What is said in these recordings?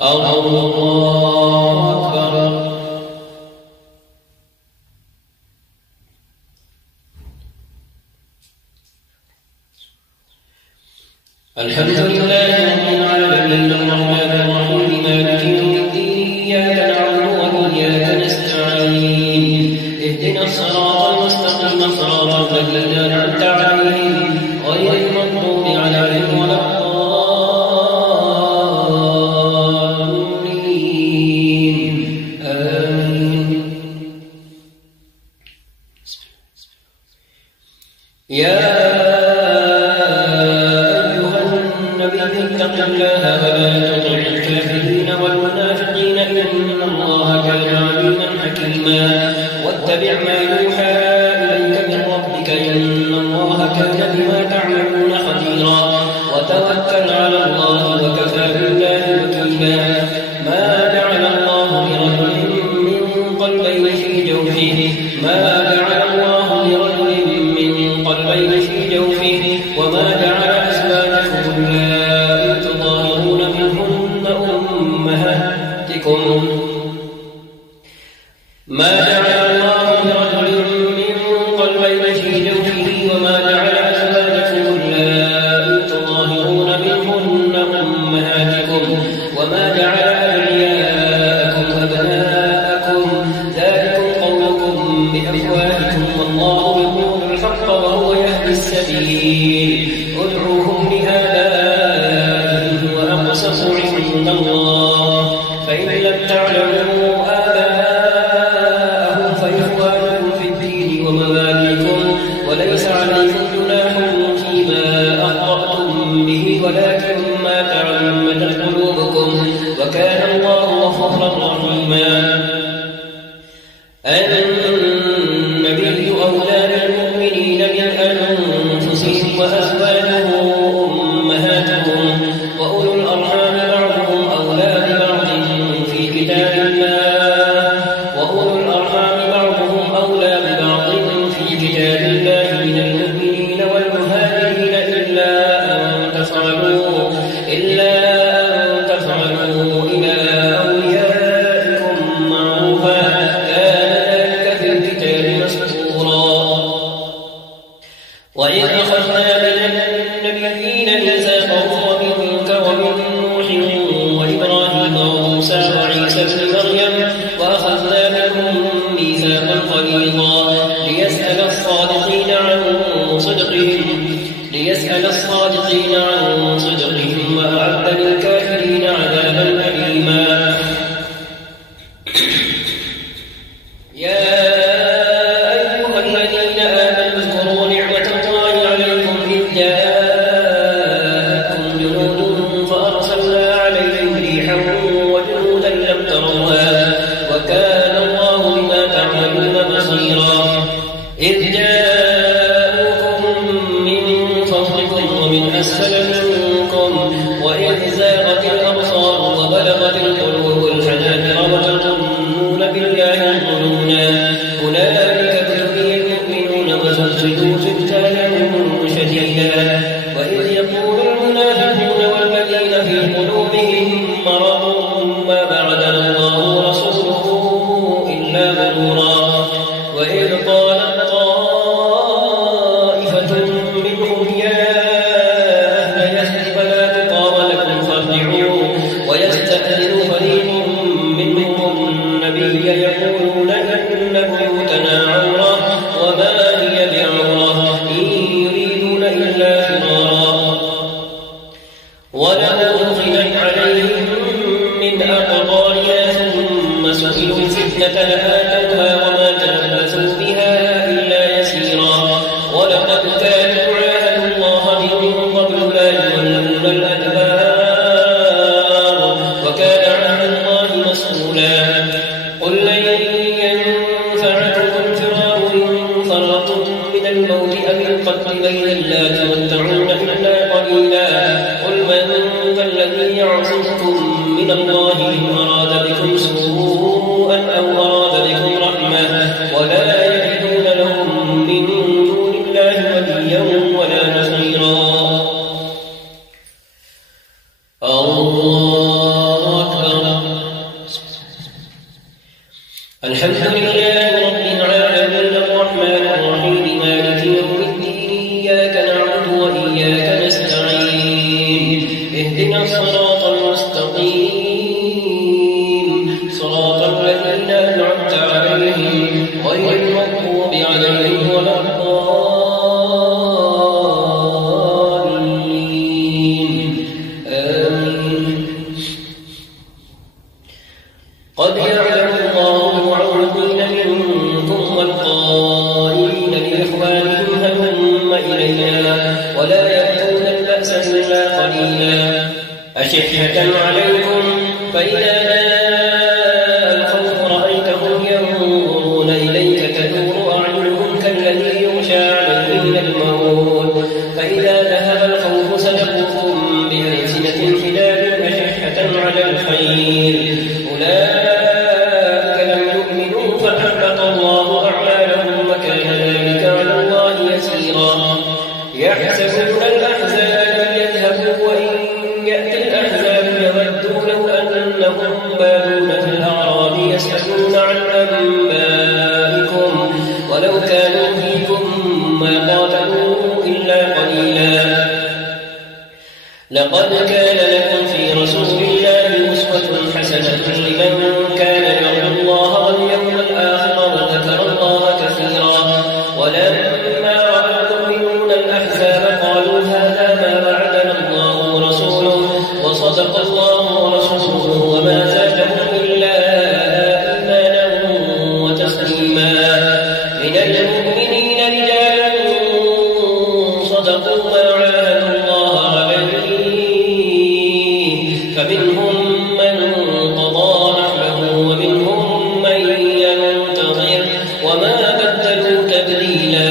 الله أكبر. الحمد لله رب العالمين الرحمن الرحيم مالك يوم الدين إياك نعبد وإياك نستعين اهدنا الصراط المستقيم صراط الذين أنعمت عليهم غير المغضوب عليهم ولا الضالين آمين. يا اتق الله ولا تطع الكافرين والمنافقين إن الله كان عليما حكيما واتبع ما يوحى إليك من ربك إن الله كان بما تعملون خبيرا وتوكل على الله وكفى بالله وكيلا. ما جعل الله لرجل من قلبين في جوفه وما جعل أزواجكم اللائي تظاهرون منهن أمهاتكم ما جعل الله لرجل من قلبين في جوفه وما جعل أزواجكم اللائي تظاهرون منهن أمهاتكم وما جعل أدعياءكم أبناءكم ذلكم قولكم بأفواهكم والله يقول الحق وهو يهدي السبيل ادعوهم لآبائهم هو أقسط عند الله فإن لم تعلموا آباءهم فإخوانكم في الدين ومواليكم وليس عليكم جناح فيما أخطأتم به ولكن ما تعمدت قلوبكم وكان الله غفورا رحيما. النبي أولى بالمؤمنين من أنفسهم وأزواجه أمهاتهم وأولو الأرحام بعضهم أولى ببعض في كتاب الله من المؤمنين والمهاجرين إلا أن تفعلوا إلى أوليائكم معروفا كان ذلك في الكتاب مسطورا. وإذ أخذنا من النبيين ميثاقهم ومنك ومن نوح وإبراهيم وموسى وعيسى ابن مريم وأخذنا منهم ميثاقا غليظا ليسأل الصادقين عن صدقهم وأعد للكافرين عذابا أليما. يا أيها الذين آمنوا اذكروا نعمة الله عليكم إذ جاءتكم جنود فأرسلنا عليهم ريحا وجنودا لم تروها وكان الله بما تعملون بصيرا. إذ جاءوكم من فوقكم ومن أسفل منكم وإذ زاغت الأبصار وبلغت القلوب الحناجر وتظنون بالله الظنونا هنالك ابتلي المؤمنون وزلزلوا زلزالا شديدا. وإذ يقول المنافقون والذين في قلوبهم مرض ما بعدنا الله ورسوله إلا غرورا. وإذ قالت طائفة منهم يا أهل يثرب لا تقام لكم فارجعوا ويستأذن فريق منهم النبي يقولون إن بيوتنا عورة وما هي بعورة إن يريدون إلا فرارا ولأدخلن عليهم من أقطارها ثم سئلوا الفتنة لآتوها وما تلبثوا بها إلا يسيرا. ولقد كانوا عاهدوا الله من قبل لا يولون الأدبار وكان عهد الله مسؤولا. قل لن ينفعكم الفرار إن فررتم من الموت أو القتل بين لا تمتعون إلا قليلا. قل من ذا الذي يعصمكم من الله إن أراد بكم سوءا أو أراد بكم رحمة ولا يجدون لهم من دون الله وليا ولا نصيرا. الله أكبر. قد يعلم الله المعوقين منكم والقائلين لإخوانهم هلم إلينا ولا يأتون البأس إلا قليلا أشحة عليكم فإذا جاء الخوف رأيتهم ينظرون إليك تدور أعينهم كالذي يغشى عليه من الموت فإذا ذهب الخوف سلكوكم بألسنة حداد أشحة على الخير أولئك لم يؤمنوا فأحبط الله أعمالهم وكان ذلك على الله يسيرا يحسبون الأحزاب لم يذهبوا وإن يأتي الأحزاب يودوا لو أنهم بادون في الأعراب يسألون عن أنبائكم ولو كانوا فيكم ما قاتلوا إلا قليلا لقد كان لكم في رسول الله أسوة حسنة لمن كان يرجو الله واليوم الآخر وذكر الله كثيرا ولما رأى المؤمنون الأحزاب قالوا هذا ما وعدنا الله ورسوله وصدق الله ورسوله وما زادهم إلا إيمانا وتسليما من المؤمنين رجال صدقوا ما عاهدوا الله عليه فمنهم من قضى نحبه ومنهم من ينتظر وما بدلوا تبديلا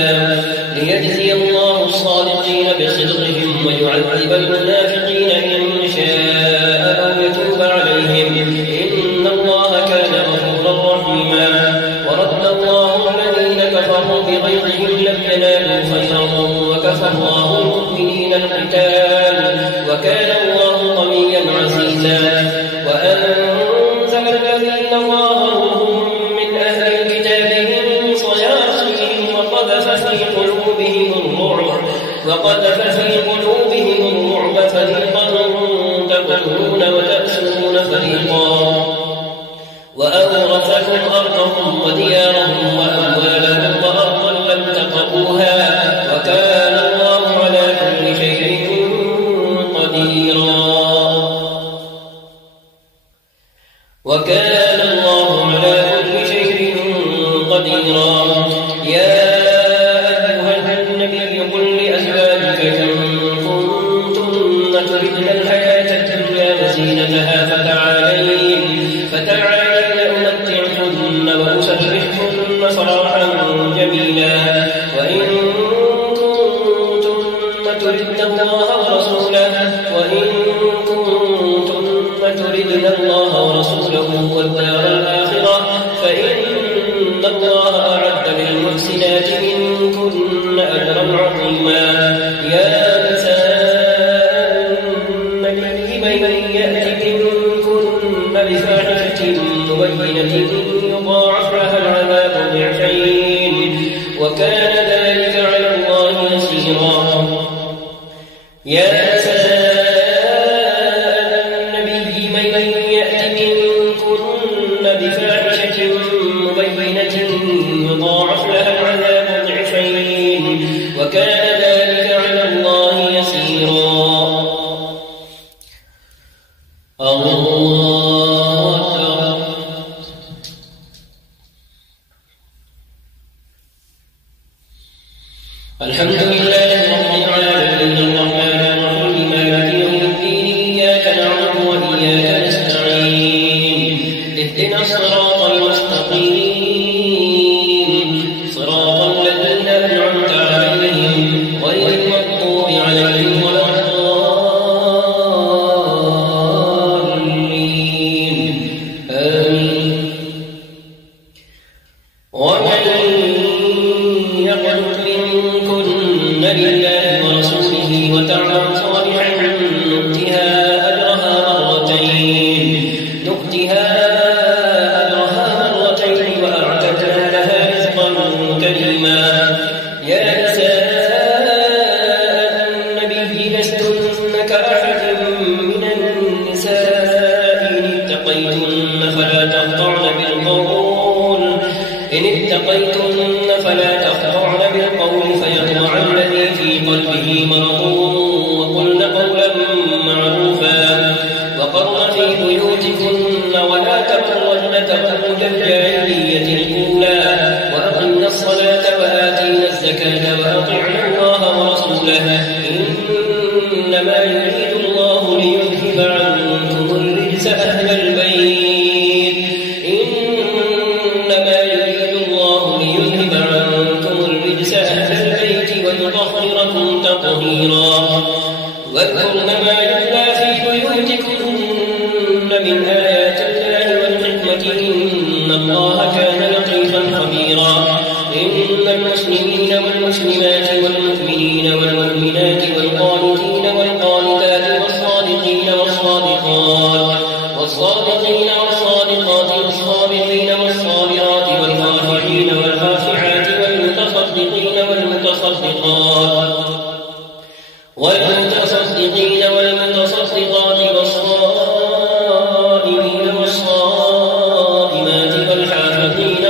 ليجزي الله الصادقين بصدقهم ويعذب المنافقين إن شاء أو يتوب عليهم إن الله كان غفورا رحيما ورد الله الذين كفروا بغيظهم لم ينالوا خيرا وكفى الله المؤمنين القتال وكان الله قويا عزيزا وأنزل الذين ظاهروهم من أهل الكتاب من صياصيهم وقذف في قلوبهم الرعب فريقا تقتلون وتأسرون فريقا وأورثكم أرضهم وديارهم وأموالهم وأرضا لم تطئوها وكان الله على كل شيء قديرا وكان الله على كل شيء قديرا يا أيها النبي قل لأزواجك إن كنتن تردن الحياة الدنيا وزينتها فتعالين أمتعكن وأسرحكن سراحا جميلا وإن كنتن تردن الله ورسوله والدار الآخرة فإن الله أعد للمحسنات منكن أجرا عظيما يا نساء النبي من يأت منكن بفاحشة مبينة يضاعف لها العذاب ضعفين وكان ذلك على الله يسيرا يا نساء النبي من يأت منكن بفاحشة مبينة يضاعف لها العذاب ضعفين وكان ذلك على الله يسيرا الحمد لله رب العالمين الرحمن الرحيم مالك يوم الدين إياك نعبد وإياك نستعين اهدنا الصراط المستقيم صراط الذين أنعمت عليهم غير المغضوب عليهم ولا الضالين آمين ومن يقنت منكن لله ورسوله وتعمل صالحا نؤتها أجرها مرتين وأعتدنا لها رزقا كريما يا نساء النبي لستن كأحد من النساء إن اتقيتن فلا تخضعن بالقول فيطمع الذي في قلبه مرض وقلن قولا معروفا وقرن في بيوتكن ولا تبرجن تبرج الجاهلية الأولى وأقمنا الصلاة وآتينا الزكاة وأطعنا الله ورسوله إنما يريد الله ليذهب عنكم الرجس أهل البيت ويطهركم تطهيرا واذكرن ما يتلى في بيوتكن من آيات الله والحكمة إن الله كان لطيفا خبيرا إن المسلمين والمسلمات والمؤمنين والمؤمنات والقانتين والقانتات والصادقين والصادقات والصابرين والصابرات والخاشعين والخاشعات والمتصدقين والمتصدقات والصائمين والصائمات والحافظين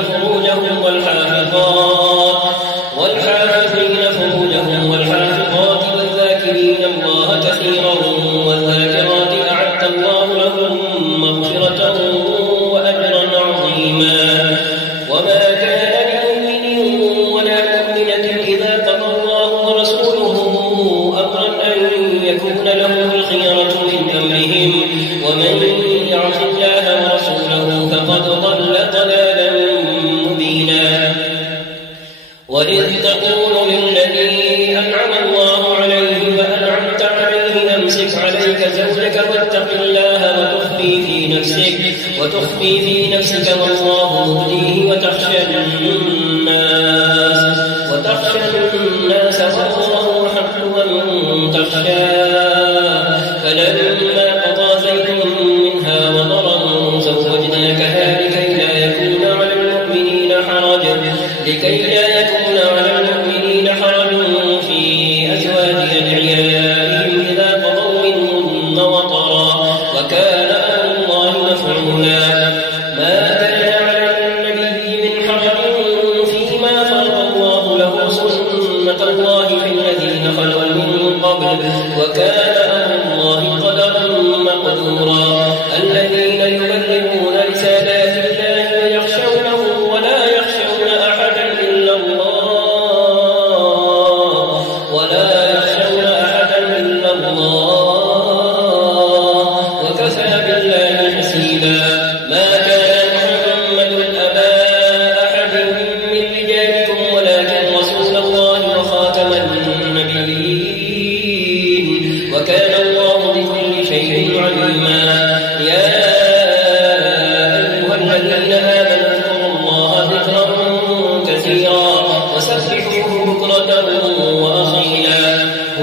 فروجهم والحافظات والذاكرين الله كثيرا والذاكرات أعد الله لهم مغفرة وأجرا عظيما وما كان لمؤمن ولا مؤمنة إذا قضى الله ورسوله أمرا أن يكون لهم الخيرة من أمرهم ومن يعص الله ورسوله فقد ضل ضلالا مبينا وإذ تقول للذي أنعم الله عليه وأنعمت عليه أمسك عليك زوجك واتق الله وتخفي في نفسك والله مبديه وتخشى الناس والله حق من تخشاه فلما قضى زيد منها وطرا زوجناكها لكي لا يكون على المؤمنين حرج في أزواج أدعيائهم إذا قضوا منهن وطرا وكان أمر الله مفعولا ما كان على النبي من حرج فيما فرض الله له سنة الله في الذين خلوا من قبل وكان أمر الله قدرا مقدورا الذين يبلغون رسالات الله ويخشونه ولا يخشون أحدا إلا الله وكفى بالله حسيبا ما كان محمد أبا أحد من رجالكم ولكن رسول الله وخاتم النبيين وكان الله بكل شيء عليما يا أيها الذين آمنوا اذكروا الله ذكرا كثيرا وسبحوه بكرة وأصيلا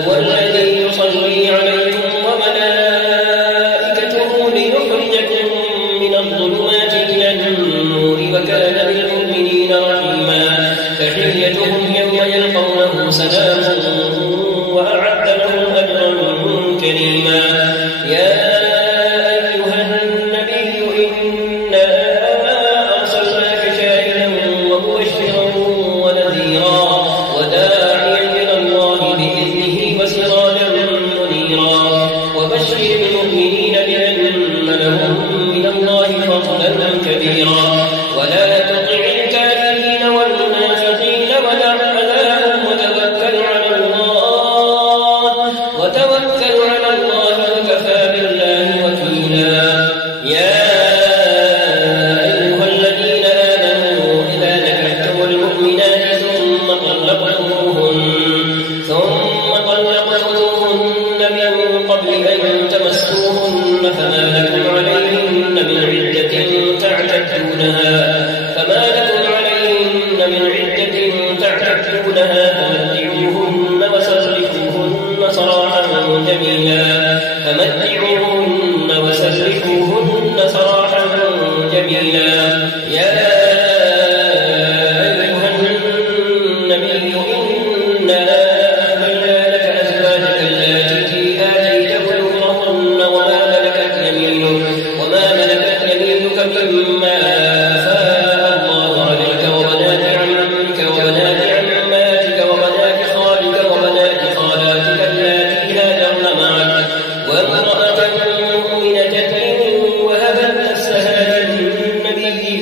هو الذي يصلي عليكم وملائكته ليخرجكم من الظلمات إلى النور وكان بالمؤمنين رحيما تحيتهم يوم يلقونه سلام وأعد لهم أجرا كريما يا أيها النبي إنا أرسلناك شاهدا ومبشرا ونذيرا وداعيا إلى الله بإذنه وسراجا منيرا وبشر المؤمنين بأن لهم من الله فضلا كبيرا ولا تطع الكافرين والمنافقين ودع أذاهم وتوكل على الله وكفى بالله وكيلا يا أيها الذين آمنوا إذا نكحتم المؤمنات ثم طلقتموهن من قبل أن تمسوهن فما لكم عليهن من عدة تعتدونها فمتعوهن وسرحوهن سراحا جميلا يا أيها النبي إنا أحللنا لك أزواجك اللاتي آتيت أجورهن وما ملكت يمينك مما أفاء الله عليك وبنات عمك وبنات عماتك وبنات خالك وبنات خالاتك اللاتي هاجرن معك وامرأة مؤمنة وهبت نفسها للنبي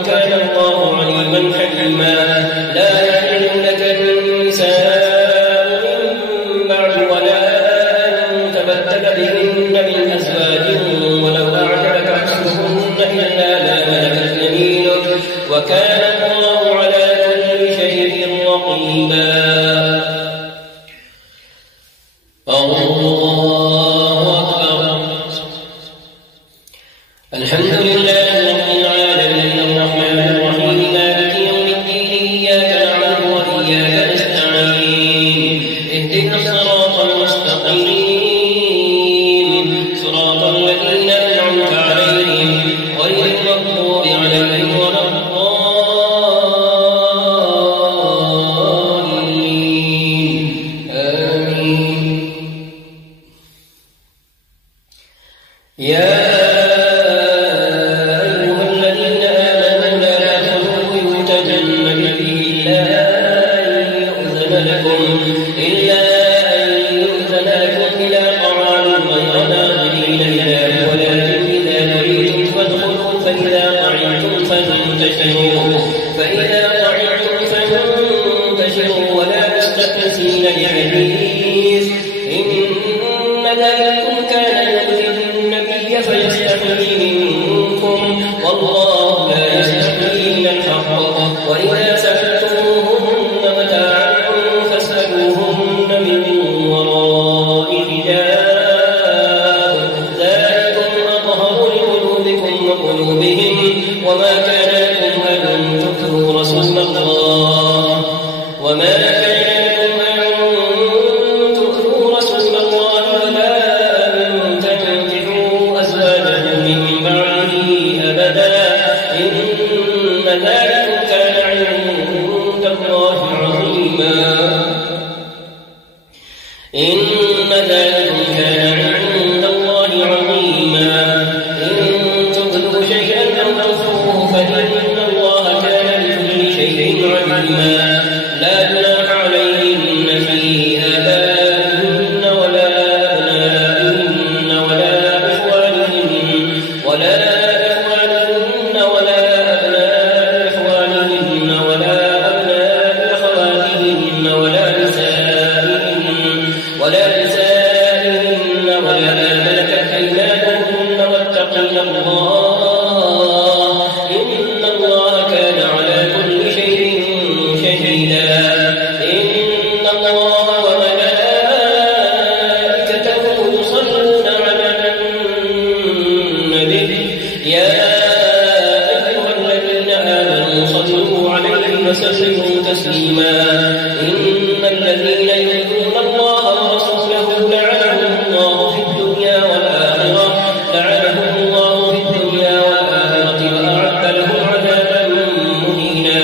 وكان الله عليما حكيما. لا يحل لك النساء من بعد ولا أن تبدل بهن من أزواج ولو أعجبك حسنهن إلا ما ملكت يمينك وكان الله على كل شيء رقيبا. الحمد لله رب العالمين الرحمن الرحيم مالك يوم الدين إياك نعبد وإياك نستعين اهدنا الصراط المستقيم صراط الذين أنعمت عليهم غير المغضوب عليهم ولا الضالين آمين. يا فإذا طعمتم فانتشروا ولا تستأنسين لحديث إن ذلكم كان يؤذي النبي فيستحيي منكم والله لا يستحيي من الحق. وإذا سألتموهن متاعا فاسألوهن من وراء حجاب ذلكم أطهر لقلوبكم وقلوبهم. وما كان لكم أن تؤذوا رسول الله ولا أن تنكحوا أزواجه من بعده أبدا إن ذلكم كان عند الله عظيما. فإن الله كان بكل شيء عليما. لا جناح عليهن في آبائهن ولا أبنائهن ولا إخوانهن ولا أبناء إخوانهن ولا أبناء أخواتهن ولا نسائهن ولا ما ملكت أيمانهن واتقين الله إن الله كان على كل شيء شهيدا. إن الله وملائكته يصلون على النبي يا أيها الذين آمنوا صلوا عليه وسلموا تسليما. إن الذين يؤذون الله ورسوله لعنهم الله في الدنيا والآخرة وأعد لهم عذابا مهينا.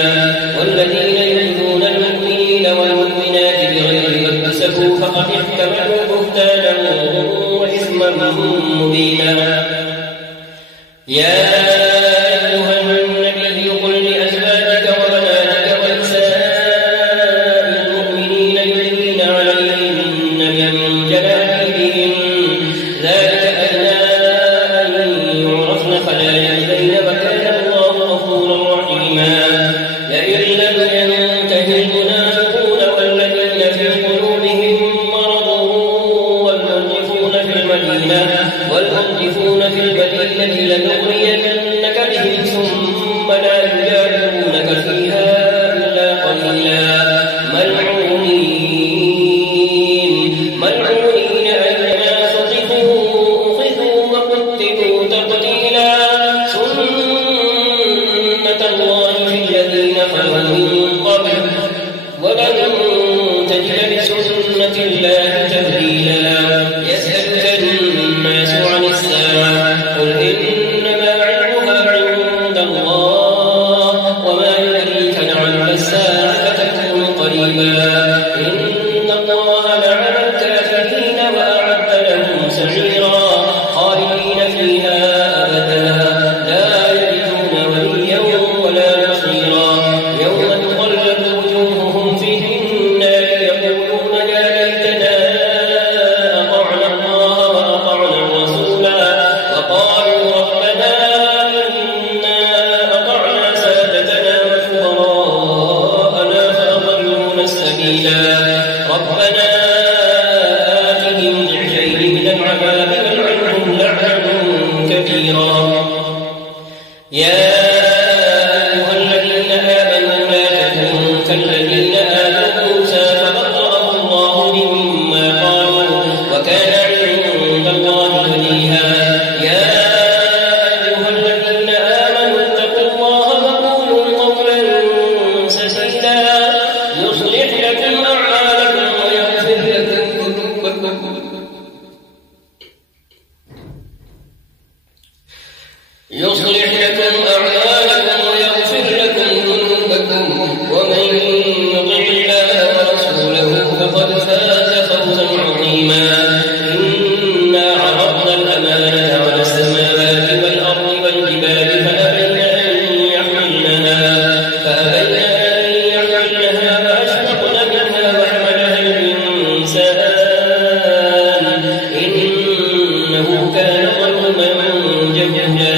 والذين يؤذون المؤمنين والمؤمنات بغير ما اكتسبوا فقد احتملوا بهتانا وإثما مبينا. يا أيها النبي قل لأزواجك وبناتك ونساء المؤمنين يدنين عليهن من جلابيبهن ذلك أدنى أن يعرفن فلا يؤذين وكان الله غفورا رحيما. لئن لم ينته المنافقون والذين في قلوبهم مرض والمرجفون في المدينة لنغرينك بهم ثم لا يجاورونك فيها إلا قليلا ملعونين أينما ثقفوا أخذوا وقتلوا تقتيلا. سنة الله في الذين خلوا من قبل ولن تجد لسنة الله تبديلا. يسألك الناس عن الساعة قل إنما علمها عند الله يصلح لكم أعمالكم ويغفر لكم ذنوبكم ومن يطع الله ورسوله فقد فاز فوزا عظيما إنا عرضنا الأمانة على السماوات والأرض والجبال فأبين أن يحملنها وأشفقن منها وحملها الإنسان إنه كان ظلوما جهولا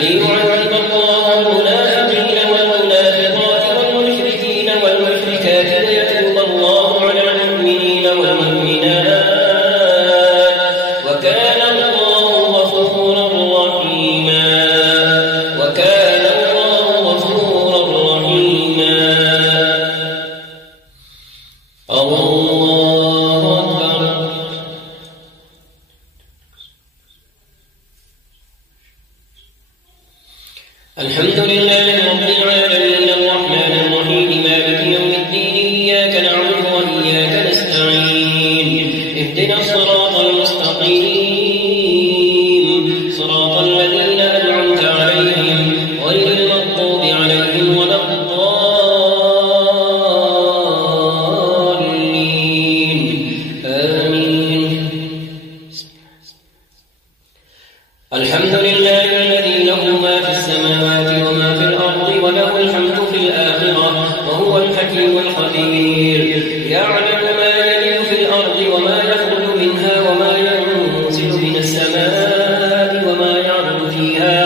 ليعذب الله المنافقين والمنافقات والمشركين والمشركات ويتوب الله على المؤمنين والمؤمنات وكان الله غفورا رحيما الله أكبر. الحمد لله رب العالمين الرحمن الرحيم مالك يوم الدين إياك نعبد وإياك نستعين اهدنا الصراط المستقيم صراط الذين أنعمت عليهم غير المغضوب عليهم ولا الضالين آمين. الحمد لله الذي له ما في السماوات وما في الأرض وله الحمد في الآخرة وهو الحكيم الخبير يعلم ما يلج في الأرض وما يخرج منها وما ينزل من السماء وما يعرج فيها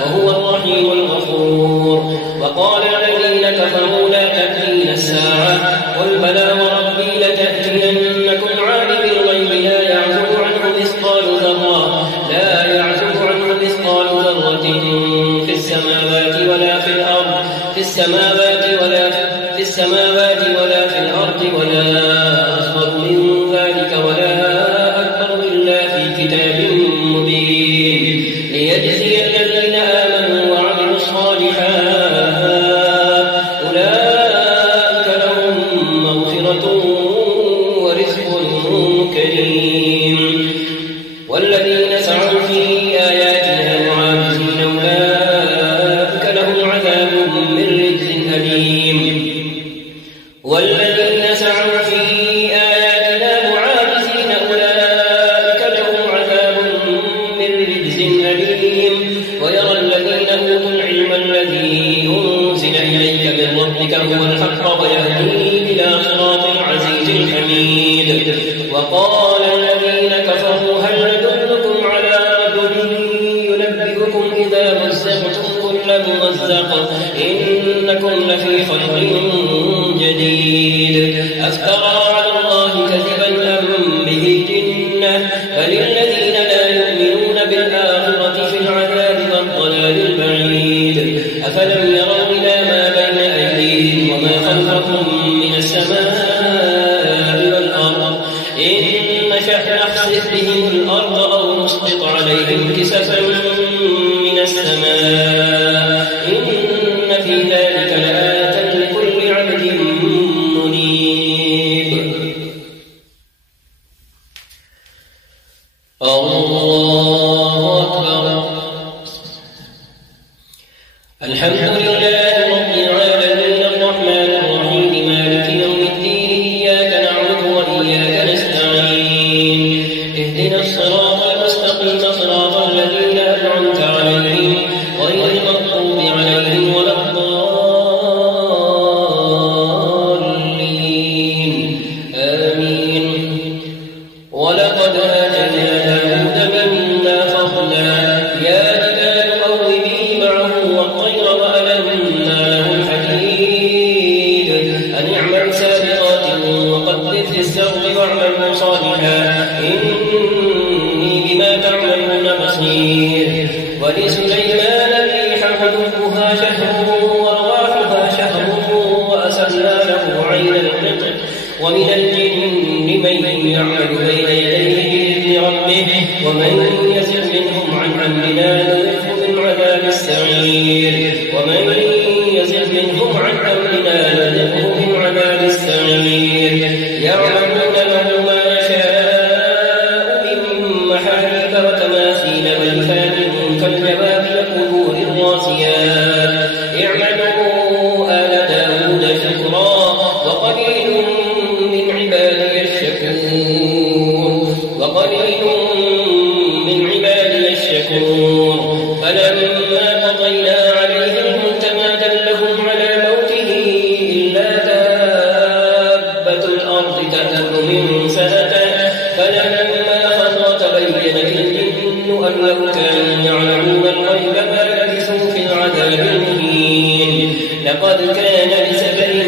وهو الرحيم الغفور. وقال الذين كفروا لا تأتينا الساعة قل بلى وربي لتأتينكم عالم الغيب لا يعزب عنه مثقال ذرة في السماوات ولا في الأرض في السماوات ولا في الأرض ولا أصغر من ذلك ولا أكبر إلا في كتاب مبين ليجزي الذين آمنوا وعملوا الصالحات أولئك لهم مغفرة ورزق كريم. والذين سعوا في آياتنا معاجزين أولئك لهم عذاب من رجز أليم. والذين سعوا في آياتنا معاجزين أولئك لهم عذاب من رجز أليم. ويرى الذين أوتوا العلم الذي أنزل إليك من ربك هو الحق ويهدي إلى صراط العزيز الحميد. وقال الذين كفروا هل ندلكم على رجل ينبئكم إذا مزقتم كل ممزق إنكم لفي خلق جديد أفترى على الله كذبا أم به جنة بل الذين لا يؤمنون بالآخرة في العذاب والضلال البعيد. أفلم يروا إلى ما بين أيديهم وما خلفهم من السماء والأرض إن نشأ نخسف بهم الأرض أو نسقط عليهم كسفا من السماء إن في ذلك لآية لكل عبد منيب. الله أكبر. الحمد لله رب العالمين الرحمن الرحيم مالك يوم الدين إياك نعبد وإياك نستعين اهدنا الصراط المستقيم صراط الذين أنعمت عليهم غير المغضوب عليهم ولا الضالين آمين. ولقد آتينا داود منا فضلا يا جبال أوبي معه والطير وألنا له الحديد أن اعمل سابغات وقدر في السرد واعملوا صالحا إني بما تعملون بصير. ولسليمان الريح حدوها شهر ورواحها شهر وأسرنا له عين القطر ومن الجن من يعمل بين يديه بإذن ربه ومن يزغ منهم عن أمرنا نذقه من عذاب السعير يعملون له ما يشاء من محاريب وتماثيل وجفان كالجواب أن لو كانوا يعلمون الغيب ما لبثوا في العذاب المهين لقد كان لسبإ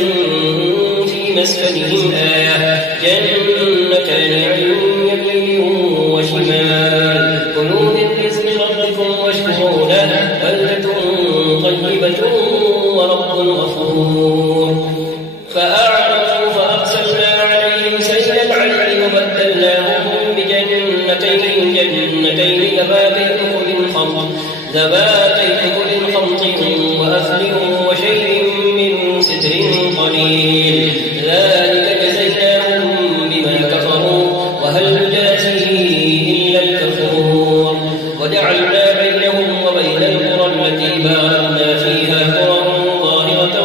في مسكنهم آية جنتان عن يمين وشمال كلوا من رزق ربكم واشكروا له بلدة طيبة ورب غفور فأعرضوا فأرسلنا عليهم سيل العرم وبدلناهم بجنتين ذبابين كل خمط وأثل وشيء من سدر قليل ذلك جزيناهم بما كفروا وهل نجازي إلا الكفور وجعلنا بينهم وبين القرى التي باركنا فيها قرى ظاهرة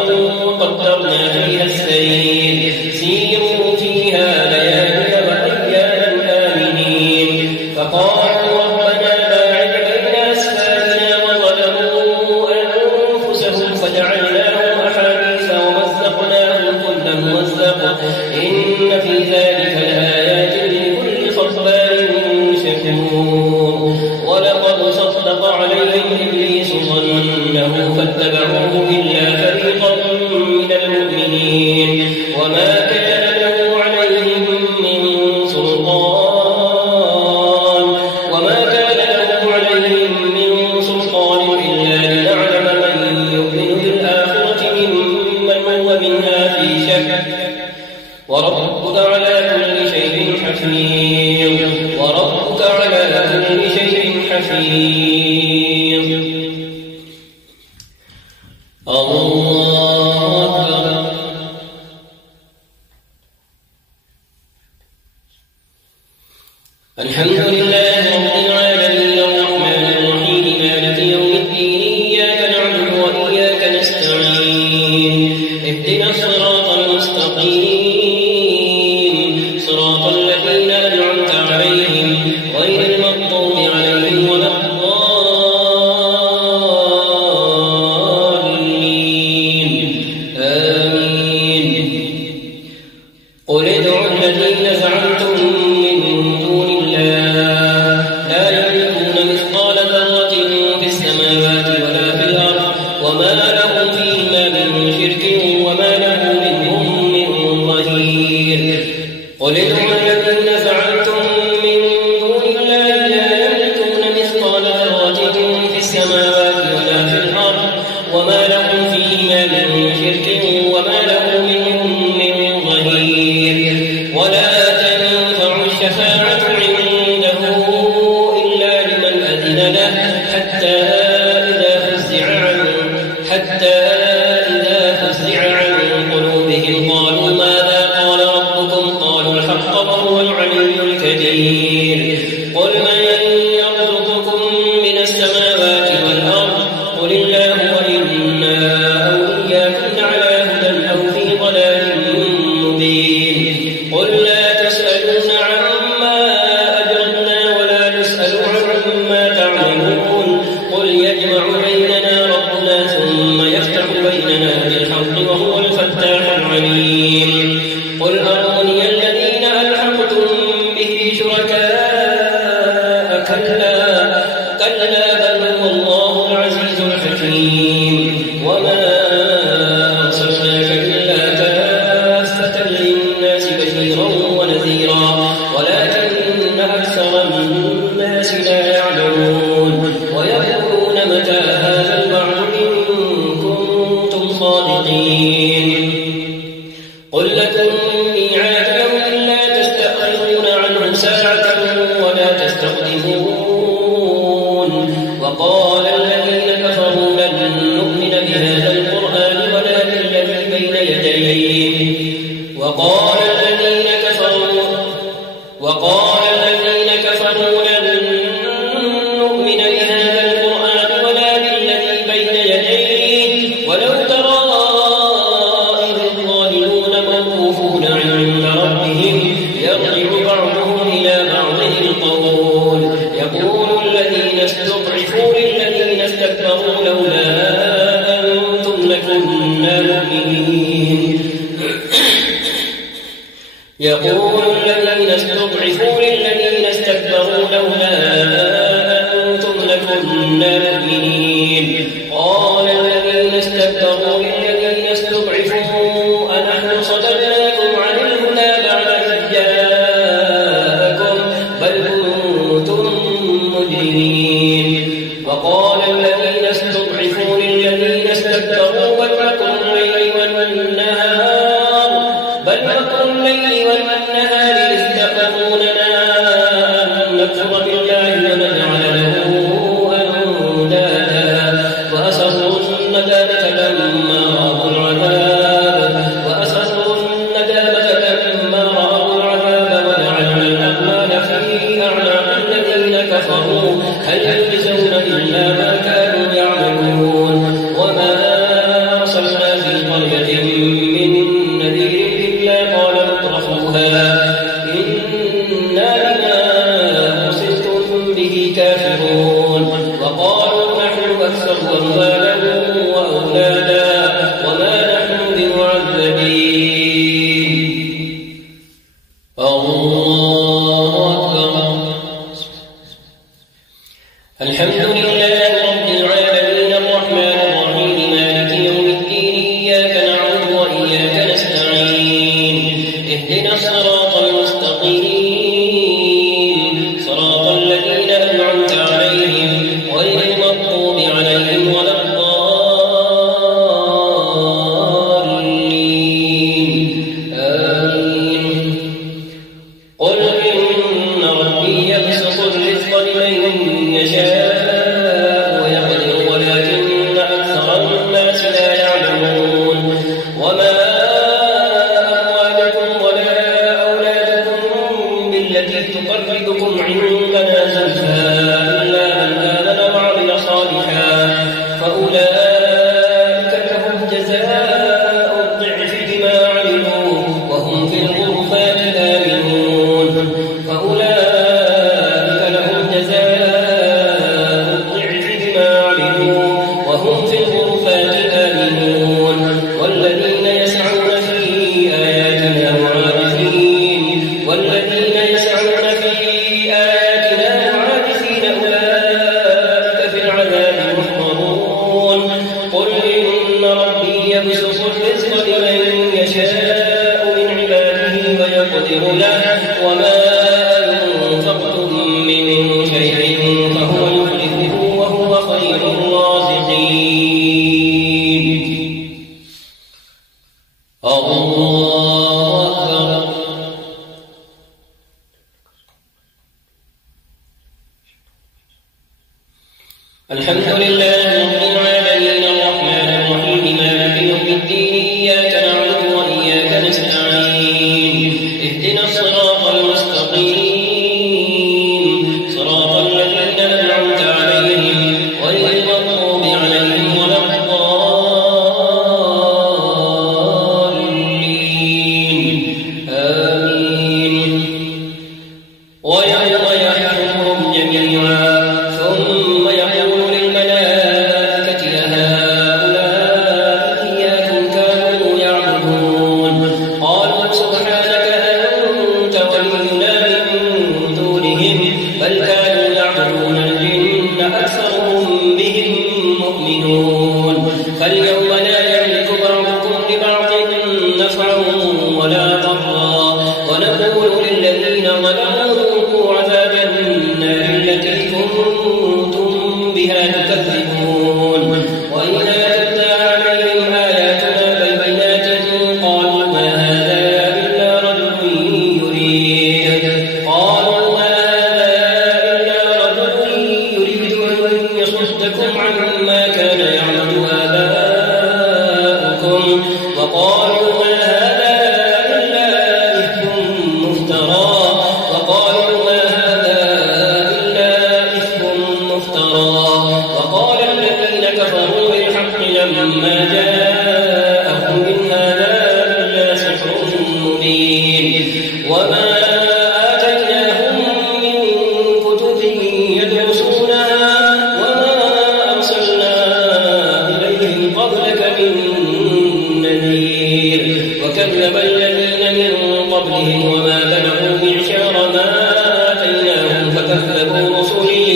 وقدرنا فيها السير سيروا فيها ليالي وأياما آمنين فقالوا ربنا باعد بين أسفارنا وظلموا أنفسهم فجعلناهم أحاديث ومزقناهم كل ممزق إن في ذلك لآيات لكل صبار شكور ولقد صدق عليهم إبليس ظنه فاتبعوه إلا فريقا من المؤمنين وما كان له عليهم من سلطان إلا لنعلم من يؤمن بالآخرة ممن هو منها في شك وربك على كل شيء حفيظ الله أكبر الحمد لله رب العالمين الرحمن الرحيم مالك يوم الدين إياك نعبد وإياك نستعين اهدنا الصراط المستقيم صراط الذين أنعمت عليهم غير المغضوب عليهم ولا قل ادعوا الذين زعمتم من دون الله لا يملكون مثقال ذرة في السماوات ولا في الأرض وما لهم فيهما من شرك وما له منهم من ظهير قل ادعوا الذين زعمتم من دون الله لا يملكون مثقال ذرة في السماوات ولا في الأرض وما لهم فيهما من شرك وما له منهم من ظهير ولا تنفع الشفاعة عنده إلا لمن أذن له حتى إذا فزع عن قلوبهم قالوا ماذا قال ربكم قالوا الحق وهو العلي الكبير قل من يرزقكم من السماوات والأرض قل الله وإنا أو إياكم لعلى هدى أو في ضلال مبين قل لا تسألون عما أجرنا ولا نسأل عما تعملون قل يجمع بيننا ربنا ثم يفتح بيننا بالحق وهو الفتاح العليم قل أروني الذين ألحقتم به شركاء كلا بل هو الله العزيز الحكيم وما أرسلناك إلا كافة للناس بشيرا ونذيرا ولكن أكثر الناس لا يعلمون ويقولون متى هذا الوعد إن كنتم صادقين قل لكم ميعاد يوم لا تستأخرون عنه ساعة ولا تستقدمون وقال الذين كفروا لن نؤمن بهذا القرآن ولا بالذي بين يديه وقال الذين كفروا لن نؤمن بهذا القرآن ولا بالذي بين يديه ولو ترى إذ الظالمون موقوفون عند ربهم يرجع بعضهم إلى بعضه القول يقول الذين استضعفوا للذين استكبروا لولا أنتم لكنا مؤمنين يقول الذين استضعفوا للذين استكبروا لولا كنا مؤمنين. قال الذين استكبروا للذين استضعفوا أنحن صددناكم عن الهدى بعد إذ جاءكم بل كنتم مجرمين. وقال الذين استضعفوا للذين استكبروا بل مكر الليل والنهار إذ تأمروننا أن نكفر بالله ونجعل له أندادا وأسروا الندامة لما رأوا العذاب وجعلنا الأغلال في أعناق الذين كفروا هل يجزون إلا ما كانوا يعملون. وما أرسلنا في قرية من نذير إلا قال مترفوها إنا بما أرسلتم به كافرون. وقالوا نحن أكثر أموالا وأولادا وما نحن بمعذبين. الله أكبر. الحمد لله رب العالمين الرحمن الرحيم مالك يوم الدين إياك نعبد وإياك نستعين اهدنا الصراط المستقيم صراط الذين أنعمت عليهم غير المغضوب عليهم ولا الضالين آمين. قل إن ربي يبسط الرزق لمن يشاء ويقدر ولكن أكثر الناس لا يعلمون. وما أموالكم ولا أولادكم بالتي تقربكم عندنا زلفى إلا من آمن وعمل صالحا فأولئك لهم جزاء الضعف بما عملوا وهم في الغرفات آمنون. والذين يسعون في آياتنا معاجزين أولئك في العذاب محضرون. قل إن ربي يبسط الرزق لمن يشاء من عباده ويقدر له وما أنفقتم من شيء فهو يخلفه وهو خير الرازقين. الله أكبر. الحمد لله رب العالمين الرحمن الرحيم مالك يوم الدين إياك نعبد وإياك نستعين اهدنا الصراط المستقيم صراط الذين أنعمت عليهم غير المغضوب عليهم ولا الضالين آمين. ويوم يحشرهم جميعا ثم يقول للملائكة أهؤلاء إياكم كانوا يعبدون قالوا سبحانك أنت ولينا من دونهم بل كانوا يعبدون الجن أكثرهم بهم مؤمنون. فاليوم لا يملك بعضكم لبعض نفعا ولا ضرا ونقول للذين ظلموا ذوقوا عذاب النار التي كنتم بها تكذبون. وإذا تتلى عليهم آياتنا بينات قالوا ما هذا إلا رجل يريد أن يصدكم عما كان يعبد آباؤكم وقالوا ما هذا إلا إفك مفترى وقال الذين كفروا بالحق لما جاءهم إن هذا إلا سحر مبين. وما آتيناهم من كتب يدرسونها وما أرسلنا إليهم قبلك من نذير. وكذب الذين من قبلهم وما بلغوا معشار ما آتيناهم فكذبوا رسلي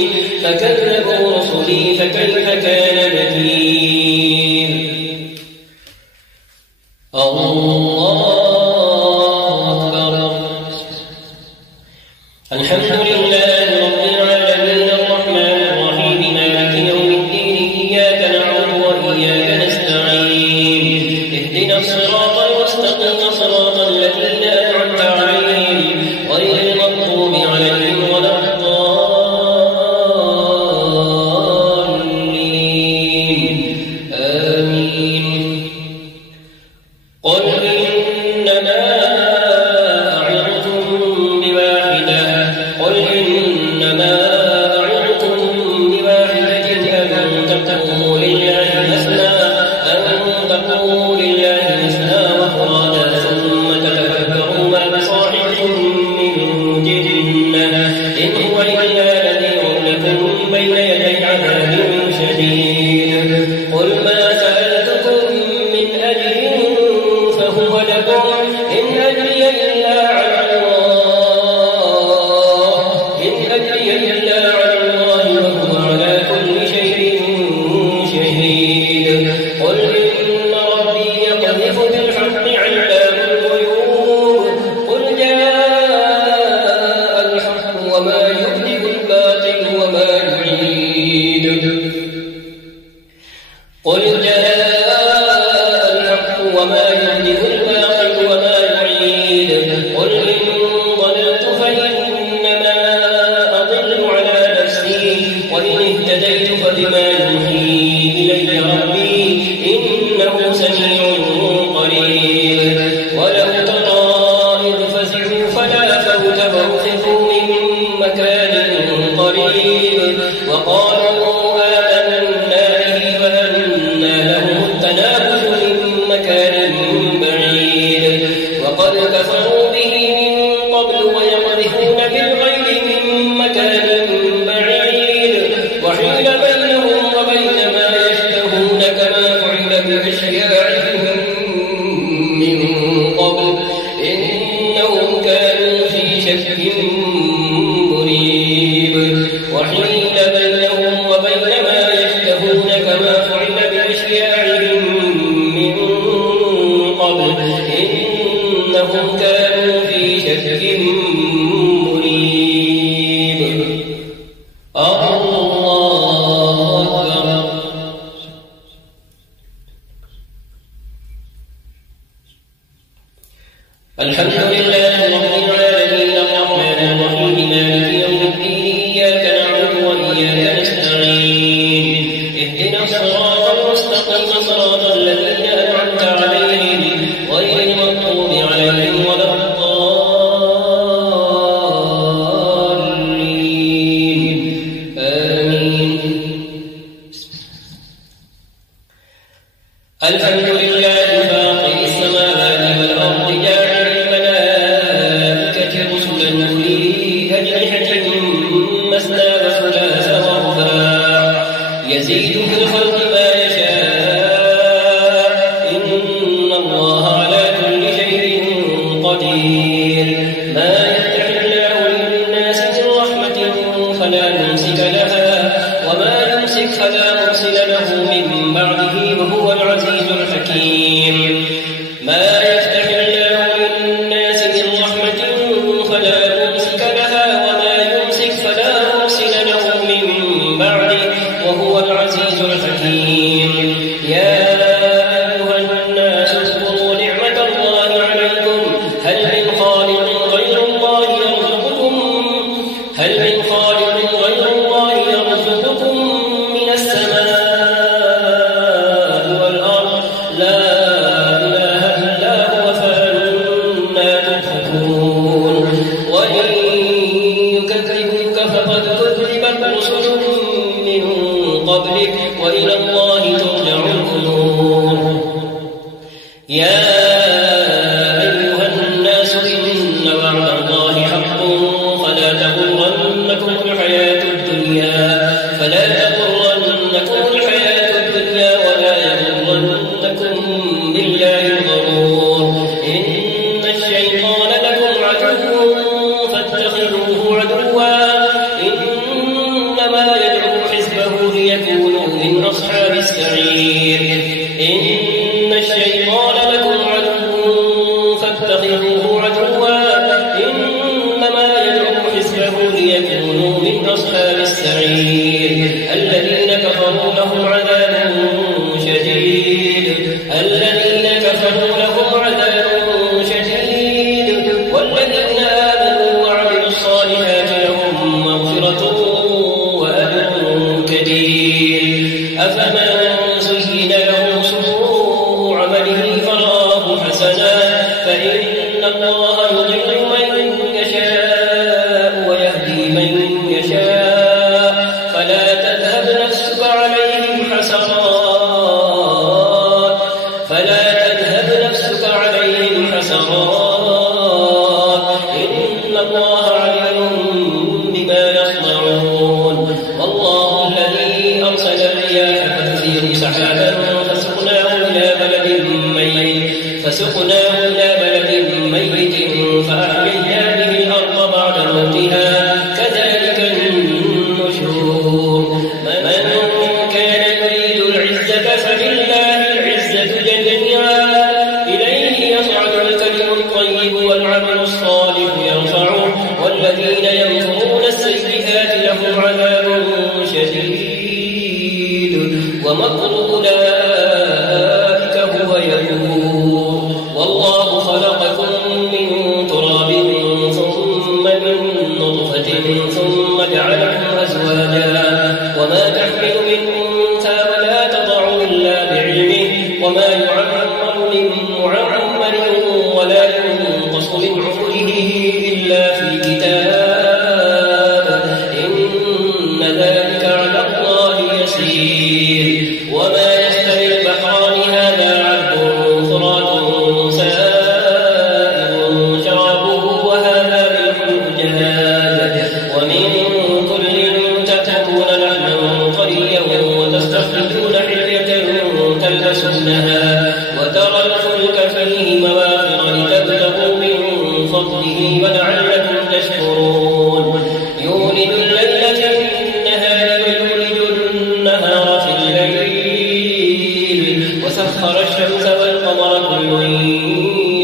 عذاب شديد قل ما سألتكم من أجر فهو لكم إن أجري إلا على الله وهو على كل شيء شهيد قل إن ربي يقذف بالحق علام الغيوب قل جاء الحق وما يبدئ الباطل وما يعيد قل جاء الحق وما يبدئ الباطل وما يعيد قل إن ضللت فإنما أضل على نفسي وإن اهتديت فبما يوحي إلي ربي إنه سميع قريب ولو ترى إذ فزعوا فلا فوت وأخذوا من مكان قريب وقالوا آمنا به فأنى لهم التنافس من مكان بعيد وقد كفروا به من قبل ويقذفون بالغيب من مكان بعيد وحيل بينهم وبين ما يشتهون كما فعل بأشياعهم من قبل إنهم كانوا في شك مريب وحيل بينهم وبين ما يشتهون كما فعل بأشياعهم من قبل إنهم كانوا في شك مريب الله أكبر الحمد لله رب العالمين الرحمن الرحيم مالك يوم الدين إياك نعبد وإياك نستعين اهدنا الصراط المستقيم صراط الذين أنعمت عليهم غير المغضوب عليهم ولا الضالين آمين الحمد لله فاطر السماوات والأرض جاعل الملائكة رسلا أولي أجنحة مثنى وثلاث ورباع يزيد في الخلق ما يشاء إن الله على كل شيء قدير ما يفتح الله للناس من رحمة فلا ممسك لها وما يمسك فلا مرسل له من بعده وهو العزيز الحكيم ما يفتح الله للناس من رحمة فلا ممسك لها وما يمسك فلا مرسل له من بعده وهو العزيز الحكيم يا أيها الناس اذكروا نعمة الله عليكم هل من خالق غير الله يرزقكم من السماء والأرض لا إله إلا هو فأنا تؤفكون وإن يكذبوك فقد كذبت رسل من قبلك وإلى الله ترجع الأمور يا أيها الناس إن وعد الله حق فلا تغرنكم الحياة الدنيا ولا يغرنكم بالله الغرور إن الشيطان لكم عدو فاتخذوه عدوا إنما يدعو حزبه ليكونوا من أصحاب السعير إن الشيطان لكم عدو فاتخذوه عدوا إنما يدعو حزبه ليكونوا من أصحاب السعير الذين كفروا لهم عذاب شديد والذين آمنوا وعملوا الصالحات لهم مغفرة وأجر كبير أفمن زين له سوء عمله فرآه حسنا فإن الله يضل من يشاء ويهدي من يشاء فلا تذهب نفسك عليهم حسرات إن الله عليم بما يصنعون والله الذي فسقناه إلى بلد ميت فأحيينا به الأرض بعد موتها كذلك النشور من كان يريد العزة فلله العزة جميعا إليه يصعد الكلم الطيب والعمل الصالح يرفعه والذين يمكرون السيئات لهم عذاب شديد ومكر أولئك هو يبور والله خلقكم من تراب ثم من نطفة ثم جعلكم أزواجا وما تحمل من أنثى ولا تضع إلا بعلمه وما يعمر من معمر ولا ينقص من عمره إلا في كتاب إن ذلك على الله يسير وما يستوي البحران هذا عذب فرات سائغ شرابه وهذا ملح أجاج ومن كل تأكلون لحما طريا وتستخرجون حلية تلبسونها وترى الفلك فيه مواخر لتبتغوا من فضله ولعلكم تشكرون يولد الليل في النهار ويولد النهار في الليل وسخر الشمس والقمر كل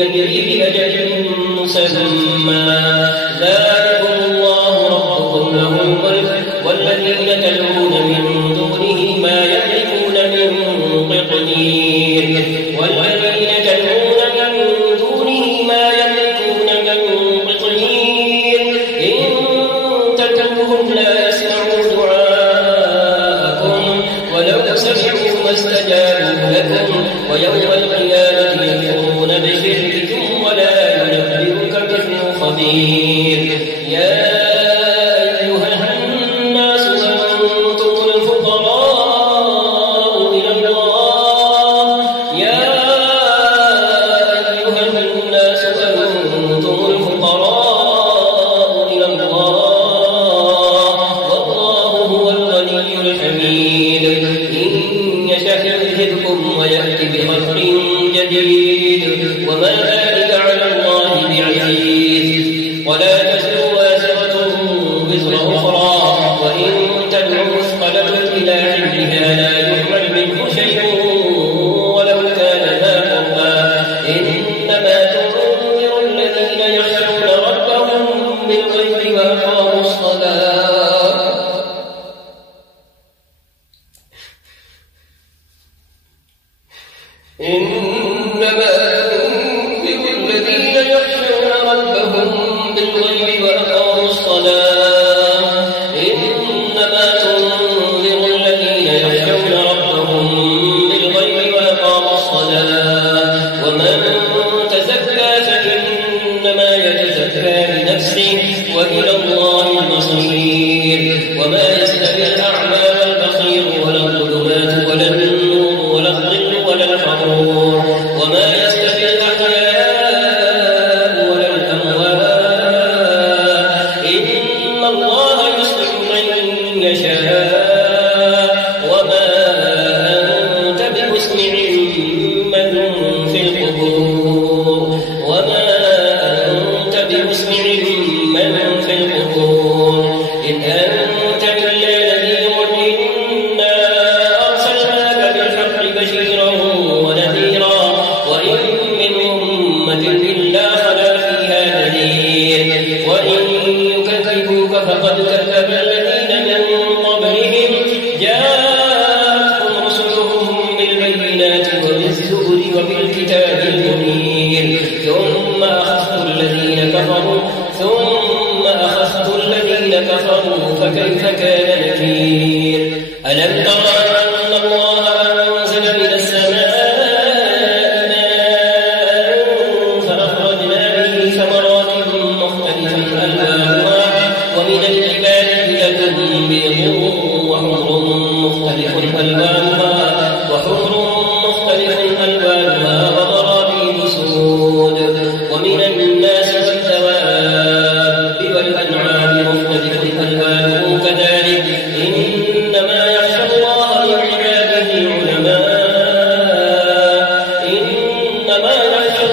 يجري لأجل مسمى ذلكم الله ربكم له الملك والذين تدعون من دونه ما يملكون من قطمير والذين تدعون من دونه ما يملكون من قطمير إن تدعوهم لا يسمعوا دعاءكم ولو سمعوا ما استجابوا لكم ويوم القيامة يكفرون بشرككم ولا ينبئك مثل خبير يا أيها الناس أنتم الفقراء إلى الله يا أيها الناس أنتم الفقراء إلى الله والله هو الغني الحميد إن يشأ يذهبكم ويأتي بخلق جديد وما ذلك على الله بعزيز ولا تزر وازرة وزر أخرى وإن تدع مثقلة إلى حملها لا يحمل منه شيء ولو كان ذا قربى إنما تنذر الذين يخشون ربهم بالغيب وأقاموا الصلاة إنما تنذر الذين يخشون ربهم بالغيب وأقاموا الصلاة إنما تنذر الذين يخشون ربهم بالغيب وأقاموا الصلاة ومن تزكى فإنما يتزكى لنفسه وإلى الله المصير وما يستوي الأعمى والبصير ولا الظلمات ولا النور ولا الظل ولا الحرور وما يستوي الأحياء ولا الأموات إن الله يسمع من يشاء وما أنت بمسمع من في القبور وما أنت بمسمع من في القبور إن أنت إلا نذير إنا أرسلناك بالحق بشيرا ونذيرا وإن من أمة إلا خلا فيها نذير وإن يكذبوك فقد كذب الذين من قبلهم جاءتهم رسلهم بالبينات وبالزبر وبالكتاب المنير ثم أخذت الذين كفروا فكيف كان نكير ألم تر أن الله أنزل من السماء ماء فأخرجنا به ثمرات مختلفا ألوانها ومن الجبال جدد بيض وحمر مختلف ألوانها وغرابيب سود ومن الناس والدواب والأنعام مختلف ألوانه كذلك إنما يخشى الله من عباده العلماء إنما يخشى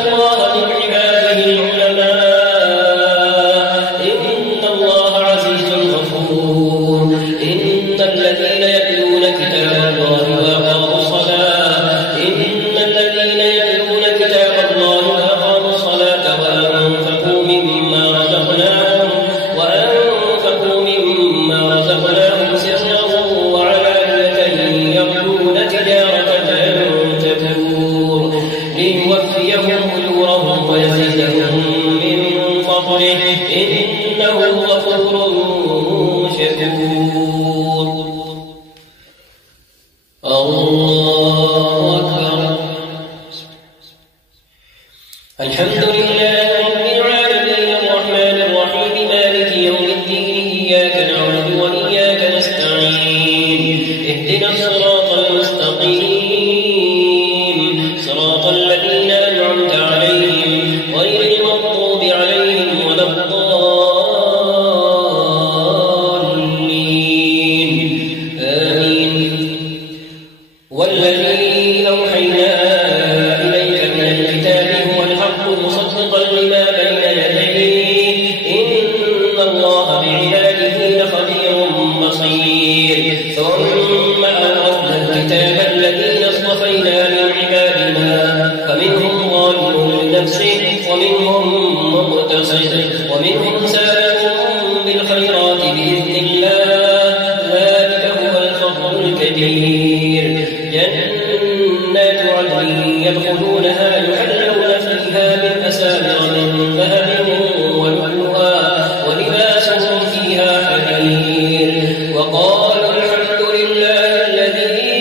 الله أكبر. الحمد لله رب العالمين الرحمن الرحيم مالك يوم الدين إياك نعبد وإياك نستعين اهدنا الصراط المستقيم صراط الذين أنعمت عليهم غير المغضوب عليهم ولا الضالين آمين. والذي أوحينا إليك من الكتاب هو الحق مصدقا لما بين يديه إن الله بعباده لخبير بصير. ثم أورثنا الكتاب الذين اصطفينا من عبادنا فمنهم ظالم لنفسه ومنهم مقتصد ومنهم سابق بالخيرات بإذن الله ذلك هو الفضل الكبير. جنات عدن يدخلونها يحلون فيها من أساور من ذهب ولؤلؤا ولباسهم فيها حرير. وقالوا الحمد لله الذي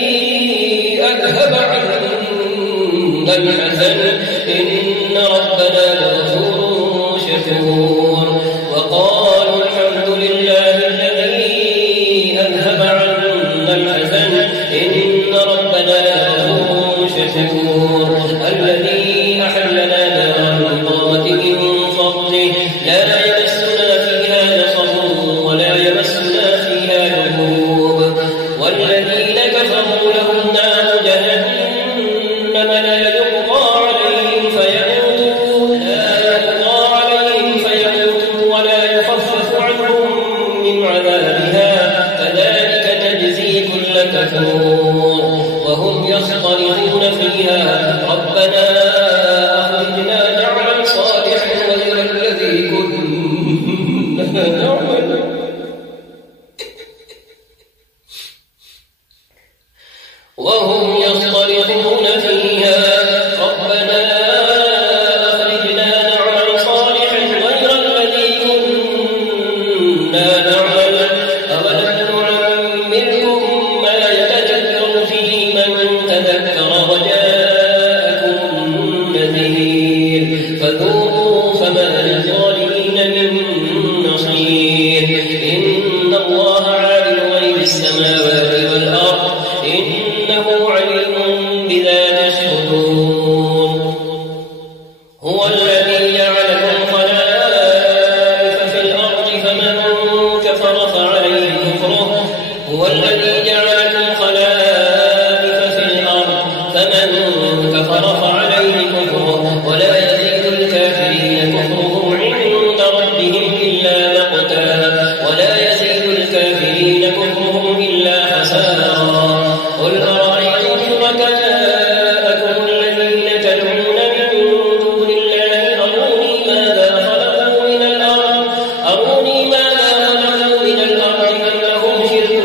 أذهب عنا الحزن إن ربنا لغفور شكور. وقالوا الحمد لله الذي أذهب عنا الحزن إن ربنا لغفور شكور. الذي أحلنا دار المقامة من فضله لا يمسنا فيها نصب ولا يمسنا فيها لغوب. والذين كفروا لهم نار جهنم لا يقضى عليهم فيموتوا ولا يخفف عنهم من عذابها كذلك نجزي كل كفور. وهم يصطرخون فيها ربنا أخرجنا نعمل صالحا غير الذي كنا نعمل. وهم يصطرخون فيها ربنا أخرجنا نعمل صالحا غير الذي كنا نعمل أولم نعمركم ما يتذكر فيه من تذكر وجاءكم النذير فذوقوا فما للظالمين من نصير. إن الله عالم غيب السماوات والأرض إنه عليم بذات الصدور. هو الذي جعلكم خلائف في الأرض فمن كفر فعليه كفره. هو الذي جعلكم خلائف في الأرض فمن كفر فعليه كفره ولا يزيد الكافرين كفرهم عند ربهم إلا مقتا ولا يزيد الكافرين كفرهم إلا خسارا. قل أرأيتم شركاءكم الذين تدعون من دون الله أروني ماذا خلقوا من الأرض أم لهم شرك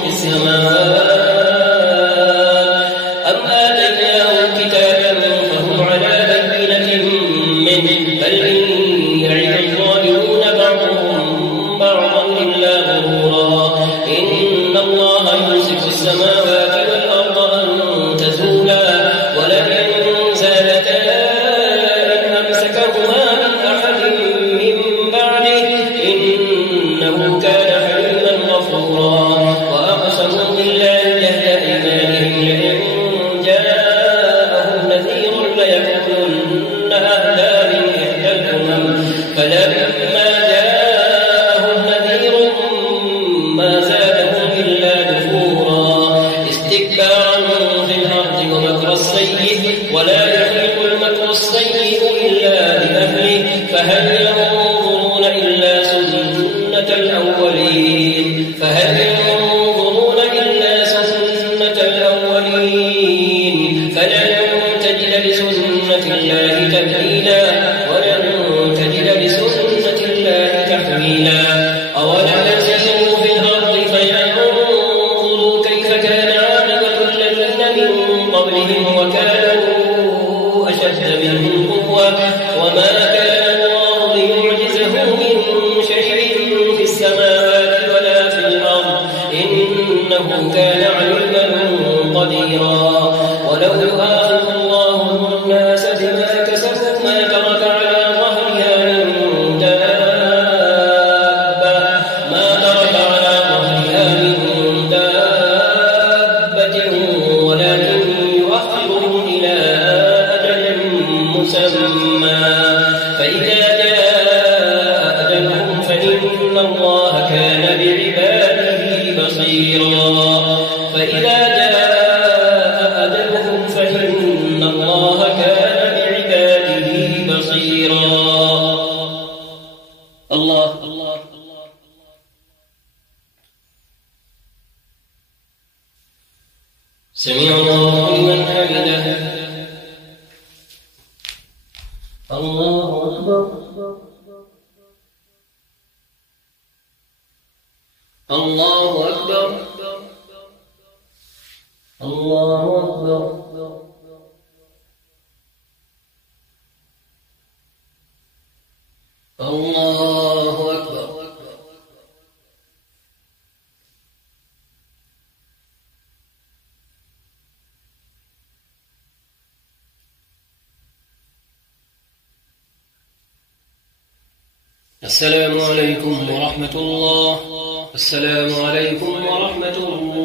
في السماوات أم آتيناهم كتابا فهم على بينة منه بل إن يعد الظالمون بعضهم بعضا إلا غرورا. إن الله يمسك السماوات والأرض أن تزولا ولئن زالتا إن أمسكهما من أحد من بعده إنه كان حليما غفورا. وأقسموا بالله جهد أيمانهم لئن جاءهم نذير ليكونن أهدى من إحدى الأمم فلما جاءهم نذير ما زادهم إلا نفورا استكبارا في الأرض ومكر السيء ولا يحيق المكر السيء إلا بأهله فهل ينظرون إلا سنة الأولين فلن تجد لسنة الله تبديلا ولن تجد لسنة الله تحويلا. أولم يسيروا في الأرض فينظروا كيف كان عاقبة الذين من قبلهم وكانوا أشد منهم قوة وما كان الله ليعجزه من شيء في السماوات ولا في الأرض إنه كان عليما قديرا ولو يؤاخذ الله الناس بما كسبوا ما ترك على ظهرها من دابة ولكن يؤخرهم إلى أجل مسمى فإذا جاء أجلهم فإن الله كان بعباده بصيرا الله سمع الله لمن حمده الله أكبر الله أكبر الله أكبر الله أكبر السلام عليكم ورحمة الله. السلام عليكم ورحمة الله.